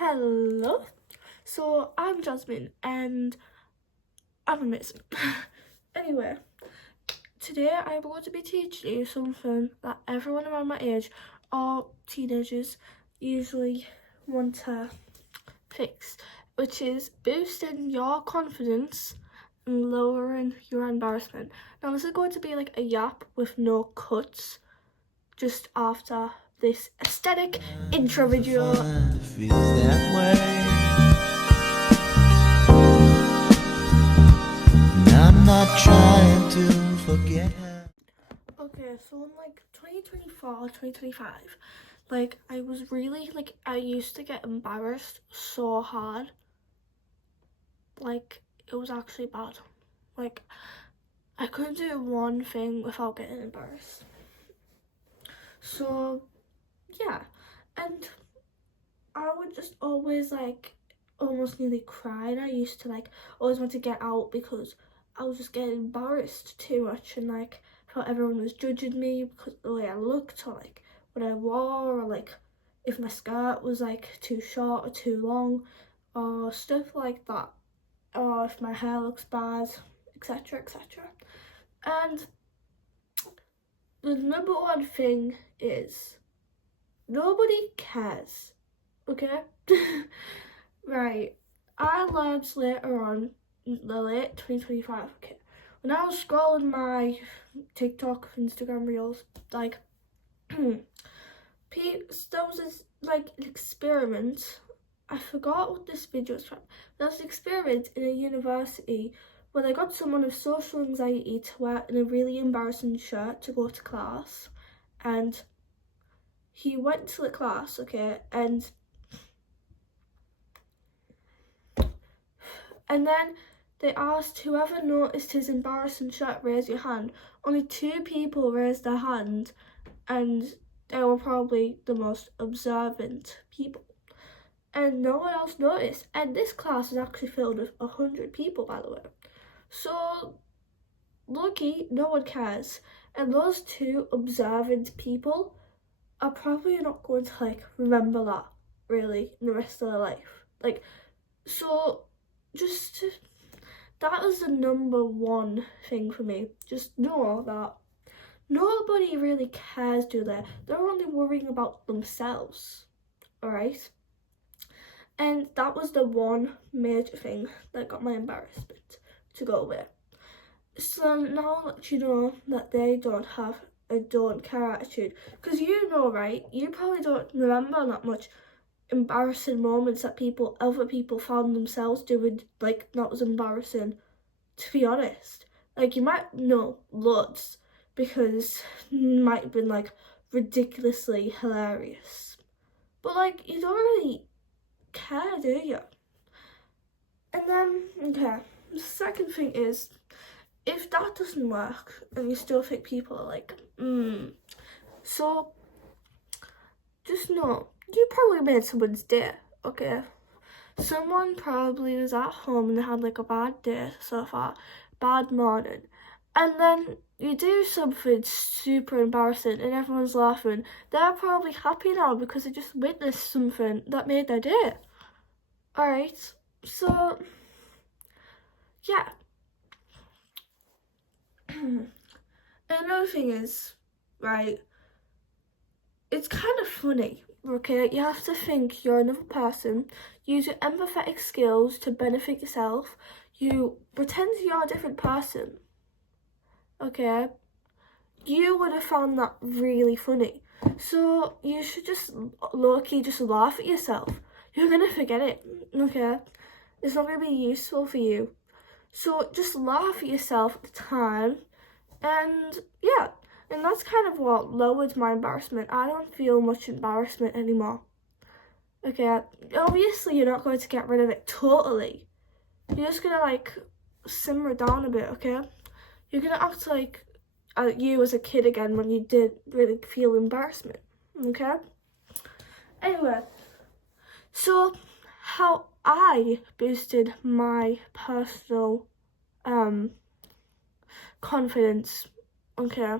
Hello, so I'm Jasmine and I'm amazing. Anyway, today I'm going to be teaching you something that everyone around my age or teenagers usually want to fix, which is boosting your confidence and lowering your embarrassment. Now this is going to be like a yap with no cuts just after this aesthetic intro video. Feels that way. And I'm not trying to forget her. Okay, so in like 2024, 2025, like I was really I used to get embarrassed so hard. Like it was actually bad. Like I couldn't do one thing without getting embarrassed. So yeah, and I would just always almost nearly cry, and I used to always want to get out because I was just getting embarrassed too much, and felt everyone was judging me because of the way I looked or what I wore, or if my skirt was too short or too long or stuff like that, or if my hair looks bad, etc, etc. And the number one thing is nobody cares, okay? Right, I learned later on in the late 2025, okay, when I was scrolling my TikTok, Instagram reels, there was this an experiment. I forgot what this video was from. There was an experiment in a university where they got someone with social anxiety to wear in a really embarrassing shirt to go to class, and he went to the class, okay, and then they asked whoever noticed his embarrassing shirt, raise your hand. Only 2 people raised their hand, and they were probably the most observant people. And no one else noticed. And this class is actually filled with 100 people, by the way. So, lucky, no one cares. And those 2 observant people are probably not going to remember that, really, in the rest of their life. So just that is the number one thing for me. Just know that nobody really cares, do they? They're only worrying about themselves, all right? And that was the one major thing that got my embarrassment to go away. So now I'll let you know that they don't have a don't care attitude, because you know, right, you probably don't remember that much embarrassing moments that other people found themselves doing that was embarrassing, to be honest. You might know loads because it might have been ridiculously hilarious, but you don't really care, do you? And then okay, the second thing is, if that doesn't work and you still think people are so just know you probably made someone's day, okay? Someone probably was at home and they had a bad day so far, bad morning, and then you do something super embarrassing and everyone's laughing. They're probably happy now because they just witnessed something that made their day. Alright, so yeah. Another thing is, right, it's kind of funny, okay? You have to think you're another person, use your empathetic skills to benefit yourself, you pretend you're a different person, okay? You would have found that really funny. So you should just low-key just laugh at yourself. You're gonna forget it, okay? It's not gonna be useful for you. So just laugh at yourself at the time, and yeah. And that's kind of what lowered my embarrassment. I don't feel much embarrassment anymore. Okay, obviously you're not going to get rid of it totally. You're just gonna simmer it down a bit, okay? You're gonna act like you as a kid again when you did really feel embarrassment, okay? Anyway, so how I boosted my personal confidence, okay?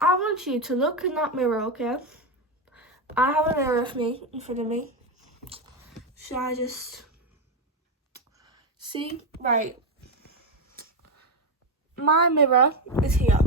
I want you to look in that mirror, okay? I have a mirror of me in front of me. Should I just see? Right. My mirror is here.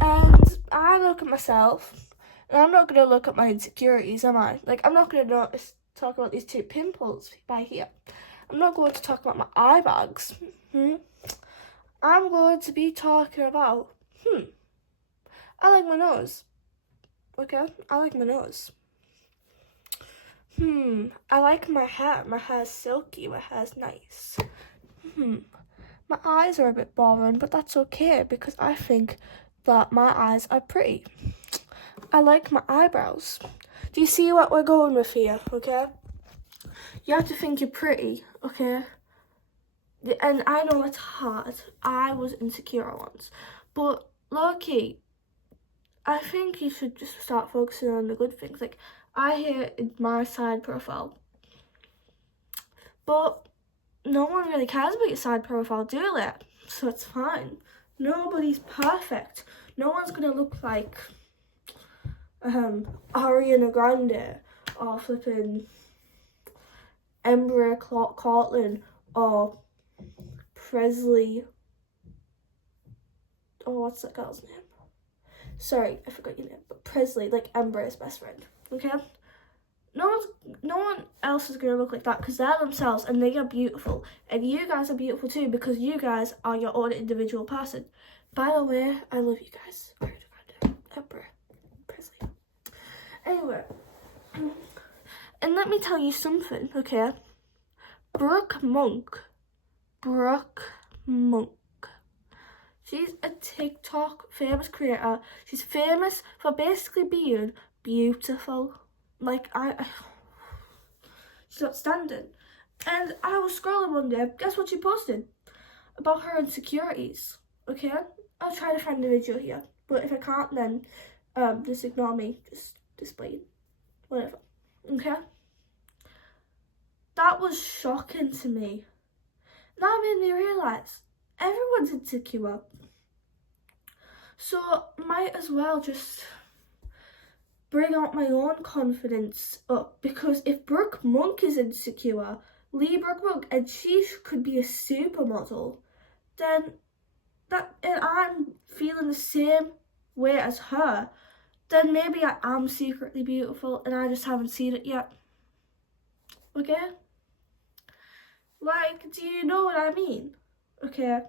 And I look at myself, and I'm not going to look at my insecurities, am I? Like, I'm not going to talk about these 2 pimples by here. I'm not going to talk about my eye bags. I'm going to be talking about, I like my nose. Okay, I like my nose. I like my hair. My hair's silky, my hair's nice. My eyes are a bit boring, but that's okay because I think that my eyes are pretty. I like my eyebrows. Do you see what we're going with here, okay? You have to think you're pretty, okay? And I know it's hard. I was insecure once. But, low-key, I think you should just start focusing on the good things. Like, I hate my side profile. But no one really cares about your side profile, do they? So it's fine. Nobody's perfect. No one's gonna look like Ariana Grande or flipping Embra Cortland or Presley. Oh, what's that girl's name? Sorry, I forgot your name. But Presley, like Embra's best friend. Okay? No one else is gonna look like that because they're themselves and they are beautiful. And you guys are beautiful too because you guys are your own individual person. By the way, I love you guys. Embra, Presley. Anyway, and let me tell you something, okay? Brooke Monk. She's a TikTok famous creator. She's famous for basically being beautiful. Like, she's outstanding. And I was scrolling one day, guess what she posted? About her insecurities, okay? I'll try to find the video here. But if I can't, then just ignore me. Just display it. Whatever. Okay? That was shocking to me. That made me realise everyone's insecure. So might as well just bring out my own confidence up, because if Brooke Monk is insecure, Brooke Monk, and she could be a supermodel, then and I'm feeling the same way as her, then maybe I am secretly beautiful and I just haven't seen it yet. Okay? Like, do you know what I mean? Okay?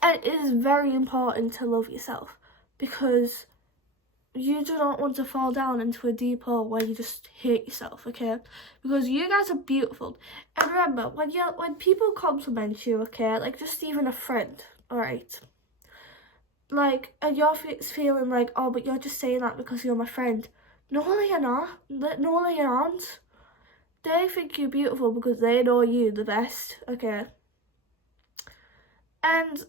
And it is very important to love yourself, because you do not want to fall down into a deep hole where you just hate yourself, okay? Because you guys are beautiful. And remember, when people compliment you, okay, like just even a friend, alright? Like, and you're feeling like, oh, but you're just saying that because you're my friend. No, you're not. No, they aren't. They think you're beautiful because they know you the best, okay? And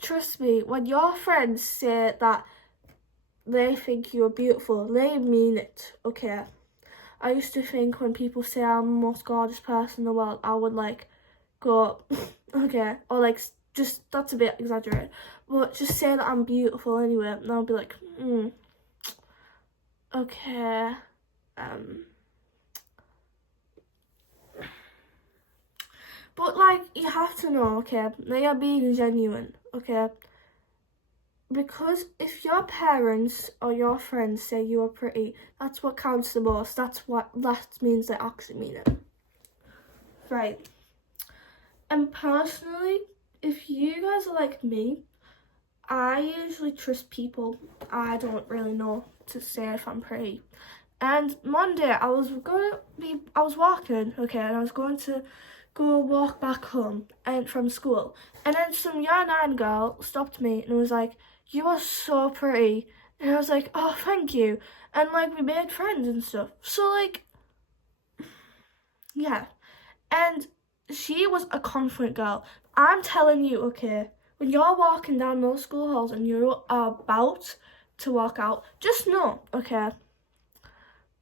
trust me, when your friends say that they think you're beautiful, they mean it, okay? I used to think when people say I'm the most gorgeous person in the world, I would like go, okay, or like just, that's a bit exaggerated, but just say that I'm beautiful anyway, and I'll be like, okay, but like, you have to know, okay, they are being genuine, okay? Because if your parents or your friends say you are pretty, that's what counts the most. That means they actually mean it. Right. And personally, if you guys are like me, I usually trust people. I don't really know to say if I'm pretty. And one day I was walking, okay, and I was going to go walk back home and from school. And then some year 9 girl stopped me and was like, "You are so pretty." And I was like, "Oh, thank you." And like, we made friends and stuff. So like, yeah. And she was a confident girl. I'm telling you, okay, when you're walking down those school halls and you are about to walk out, just know, okay,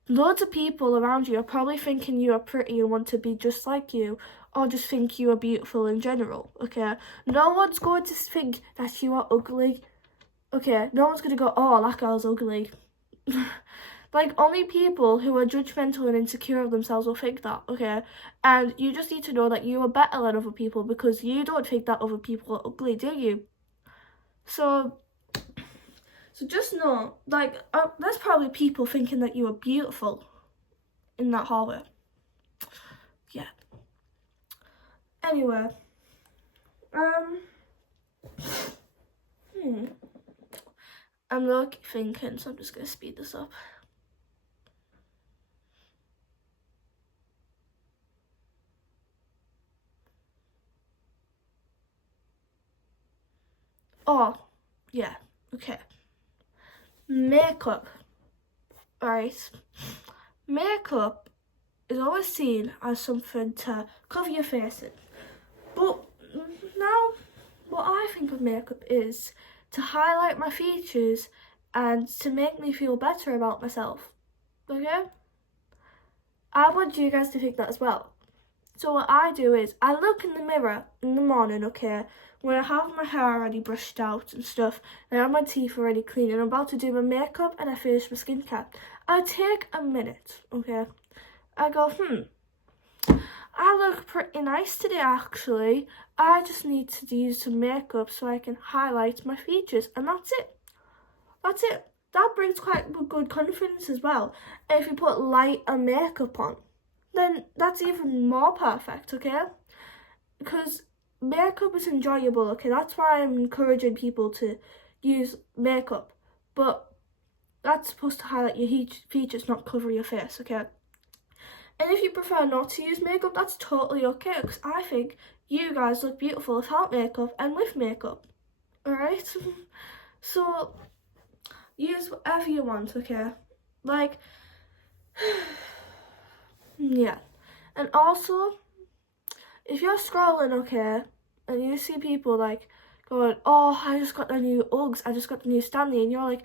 loads of people around you are probably thinking you are pretty and want to be just like you, or just think you are beautiful in general, okay? No one's going to think that you are ugly. Okay, no one's going to go, "Oh, that girl's ugly." Like, only people who are judgmental and insecure of themselves will think that, okay? And you just need to know that you are better than other people because you don't think that other people are ugly, do you? So just know, like, there's probably people thinking that you are beautiful in that hallway. Yeah. Anyway, I'm low-key thinking, so I'm just gonna speed this up. Oh, yeah, okay. Makeup. Right. Makeup is always seen as something to cover your face in. But now, what I think of makeup is to highlight my features and to make me feel better about myself. Okay? I want you guys to think that as well. So what I do is, I look in the mirror in the morning, okay, when I have my hair already brushed out and stuff, and I have my teeth already clean, and I'm about to do my makeup and I finish my skincare. I take a minute, okay, I go, I look pretty nice today actually. I just need to use some makeup so I can highlight my features, and that's it. That's it. That brings quite good confidence as well. And if you put light and makeup on, then that's even more perfect, okay? Because makeup is enjoyable, okay? That's why I'm encouraging people to use makeup. But that's supposed to highlight your features, not cover your face, okay? And if you prefer not to use makeup, that's totally okay, because I think you guys look beautiful without makeup and with makeup, alright? So, use whatever you want, okay? Like, yeah. And also, if you're scrolling, okay, and you see people like going, oh, I just got the new Uggs, I just got the new Stanley, and you're like,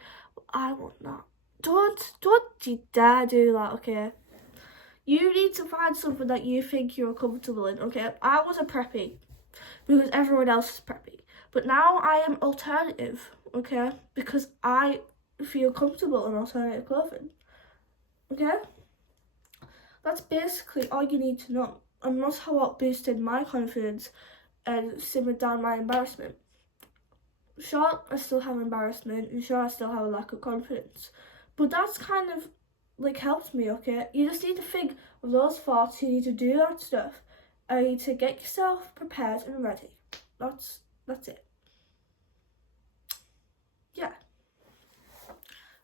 I want that. Don't you dare do that, okay? You need to find something that you think you're comfortable in, okay? I was a preppy because everyone else is preppy. But now I am alternative, okay? Because I feel comfortable in alternative clothing, okay? That's basically all you need to know. And that's how it boosted my confidence and simmered down my embarrassment. Sure, I still have embarrassment, and sure, I still have a lack of confidence. But that's kind of like helped me, okay? You just need to think of those thoughts, you need to do that stuff. And you need to get yourself prepared and ready. That's it. Yeah.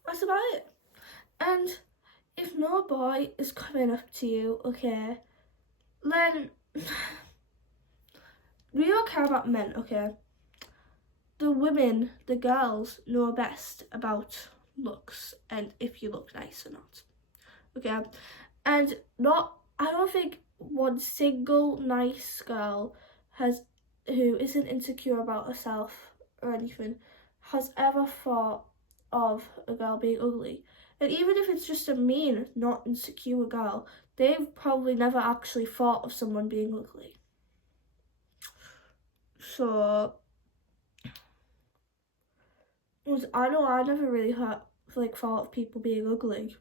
That's about it. And if no boy is coming up to you, okay, then we don't care about men, okay? The women, the girls know best about looks and if you look nice or not, okay? And I don't think one single nice girl who isn't insecure about herself or anything has ever thought of a girl being ugly. And even if it's just a mean, not insecure girl, they've probably never actually thought of someone being ugly. So I know I never really thought of people being ugly.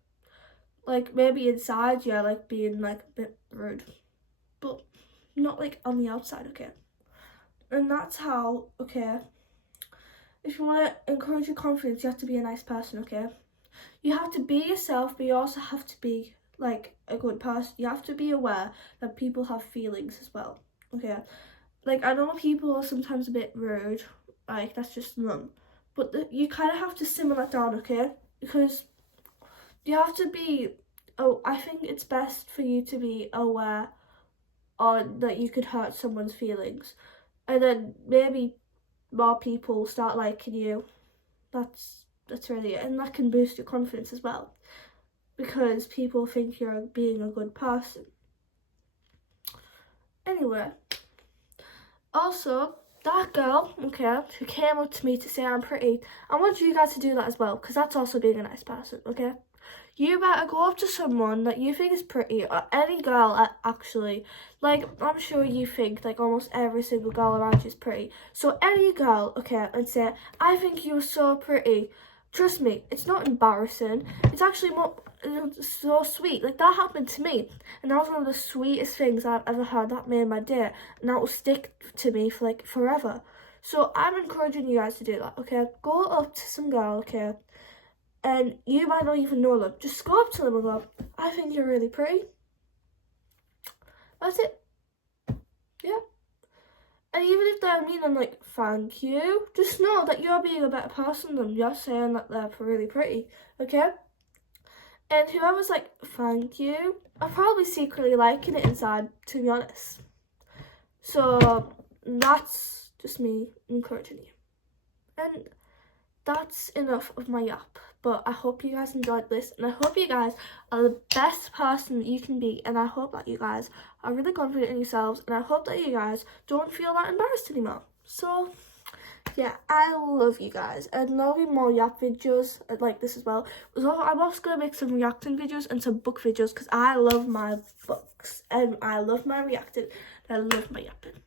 Like, maybe inside, yeah, like being like a bit rude, but not like on the outside, okay? And that's how, okay, if you want to encourage your confidence, you have to be a nice person, okay? You have to be yourself, but you also have to be like a good person. You have to be aware that people have feelings as well, okay? Like, I know people are sometimes a bit rude, like, that's just none. But you kind of have to simmer that down, okay? Because you have to be, I think it's best for you to be aware that you could hurt someone's feelings. And then maybe more people start liking you. That's really it. And that can boost your confidence as well. Because people think you're being a good person. Anyway. Also, that girl, okay, who came up to me to say I'm pretty, I want you guys to do that as well, because that's also being a nice person, okay? You better go up to someone that you think is pretty, or any girl, actually. Like, I'm sure you think, like, almost every single girl around you is pretty. So any girl, okay, and say, I think you're so pretty. trust me, it's not embarrassing. It's actually more so sweet. Like, that happened to me, and that was one of the sweetest things I've ever heard. That made my day, and that will stick to me for like forever. So I'm encouraging you guys to do that, okay? Go up to some girl, okay? And you might not even know them. Just go up to them and go, I think you're really pretty. That's it. Yeah. And even if they're mean and like, thank you, just know that you're being a better person than you're saying that they're really pretty, okay? And whoever's like, thank you, are probably secretly liking it inside, to be honest. So that's just me encouraging you. And that's enough of my yap. But I hope you guys enjoyed this, and I hope you guys are the best person that you can be, and I hope that you guys are really confident in yourselves, and I hope that you guys don't feel that embarrassed anymore. So yeah, I love you guys, and there'll be more yap videos like this as well. So I'm also going to make some reacting videos and some book videos, because I love my books, and I love my reacting, and I love my yapping.